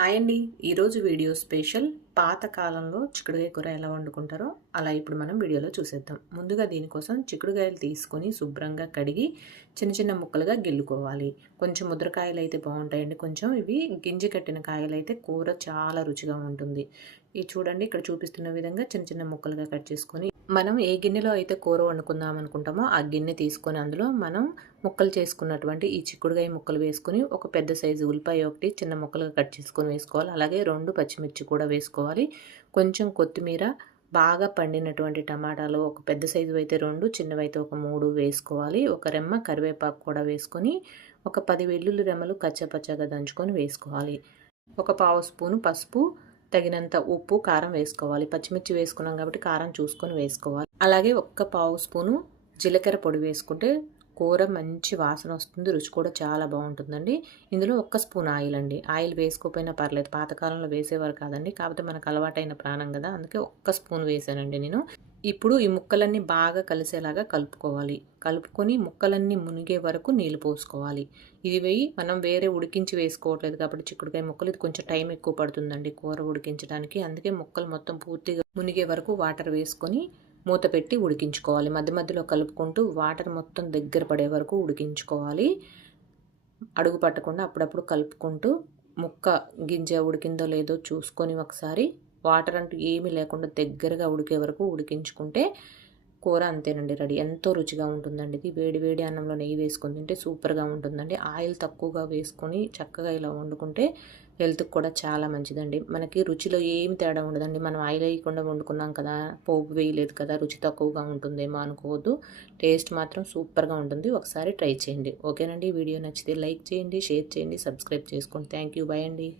Hi అండి. ఈరోజు video special పాత కాలంలో చిక్కుడుగాయ కూర ఎలా వండుకుంటారో అలా ఇప్పుడు మనం వీడియోలో చూసేద్దాం. ముందుగా దీనికోసం చిక్కుడుగాయలు తీసుకొని శుభ్రంగా కడిగి చిన్న చిన్న ముక్కలుగా గిల్లుకోవాలి. కొంచెం ముద్రకాయలు అయితే బాగుంటాయండి. కొంచెం ఇవి గింజ కట్టిన కాయలు అయితే కూర చాలా రుచిగా ఉంటుంది. ఇది చూడండి, ఇక్కడ చూపిస్తున్న విధంగా చిన్న చిన్న ముక్కలుగా కట్ చేసుకొని మనం ఏ గిన్నెలో అయితే కూర వండుకుందాం అనుకుంటామో ఆ గిన్నె తీసుకొని అందులో మనం ముక్కలు చేసుకున్నటువంటి ఈ చిక్కుడుగాయ ముక్కలు వేసుకొని ఒక పెద్ద సైజు ఉల్లిపాయ ఒకటి చిన్న ముక్కలుగా కట్ చేసుకొని వేసుకోవాలి. అలాగే 2 పచ్చిమిర్చి కూడా వేసుకోవాలి. కొంచెం కొత్తిమీర, బాగా పండినటువంటి టమాటాలు ఒక పెద్ద సైజు అయితే 2, చిన్నవైతే ఒక 3 వేసుకోవాలి. ఒక రెమ్మ కరివేపాకు కూడా వేసుకొని ఒక 10 వెల్లుల్లి రెమ్మలు కచ్చపచ్చగా దంచుకొని వేసుకోవాలి. ఒక పావు స్పూను పసుపు, తగినంత ఉప్పు, కారం వేసుకోవాలి. పచ్చిమిర్చి వేసుకున్నాం కాబట్టి కారం చూసుకొని వేసుకోవాలి. అలాగే ఒక్క పావు స్పూను జీలకర్ర పొడి వేసుకుంటే కూర మంచి వాసన వస్తుంది, రుచి కూడా చాలా బాగుంటుందండి. ఇందులో ఒక్క స్పూన్ ఆయిల్ అండి. ఆయిల్ వేసుకోకపోయినా పర్లేదు, పాతకాలంలో వేసేవారు కాదండి. కాకపోతే మనకు అలవాటైన ప్రాణం కదా, అందుకే ఒక్క స్పూన్ వేసానండి నేను. ఇప్పుడు ఈ ముక్కలన్నీ బాగా కలిసేలాగా కలుపుకోవాలి. కలుపుకొని ముక్కలన్నీ మునిగే వరకు నీళ్ళు పోసుకోవాలి. ఇది వేయి మనం వేరే ఉడికించి వేసుకోవట్లేదు కాబట్టి చిక్కుడుకాయ ముక్కలు ఇది కొంచెం టైం ఎక్కువ పడుతుందండి కూర ఉడికించడానికి. అందుకే ముక్కలు మొత్తం పూర్తిగా మునిగే వరకు వాటర్ వేసుకొని మూత పెట్టి ఉడికించుకోవాలి. మధ్య మధ్యలో కలుపుకుంటూ వాటర్ మొత్తం దగ్గర పడే వరకు ఉడికించుకోవాలి. అడుగు పట్టకుండా అప్పుడప్పుడు కలుపుకుంటూ ముక్క గింజ ఉడికిందో లేదో చూసుకొని ఒకసారి వాటర్ అంటూ ఏమీ లేకుండా దగ్గరగా ఉడికే వరకు ఉడికించుకుంటే కూర అంతేనండి, రెడీ. ఎంతో రుచిగా ఉంటుందండి. ఇది వేడి వేడి అన్నంలో నెయ్యి వేసుకొని తింటే సూపర్గా ఉంటుందండి. ఆయిల్ తక్కువగా వేసుకొని చక్కగా ఇలా వండుకుంటే హెల్త్కి కూడా చాలా మంచిదండి. మనకి రుచిలో ఏమి తేడా ఉండదండి. మనం ఆయిల్ వేయకుండా వండుకున్నాం కదా, పోపు వేయలేదు కదా, రుచి తక్కువగా ఉంటుందేమో అనుకోవద్దు. టేస్ట్ మాత్రం సూపర్గా ఉంటుంది. ఒకసారి ట్రై చేయండి. ఓకేనండి. వీడియో నచ్చితే లైక్ చేయండి, షేర్ చేయండి, సబ్స్క్రైబ్ చేసుకోండి. Thank you. బాయ్ అండి.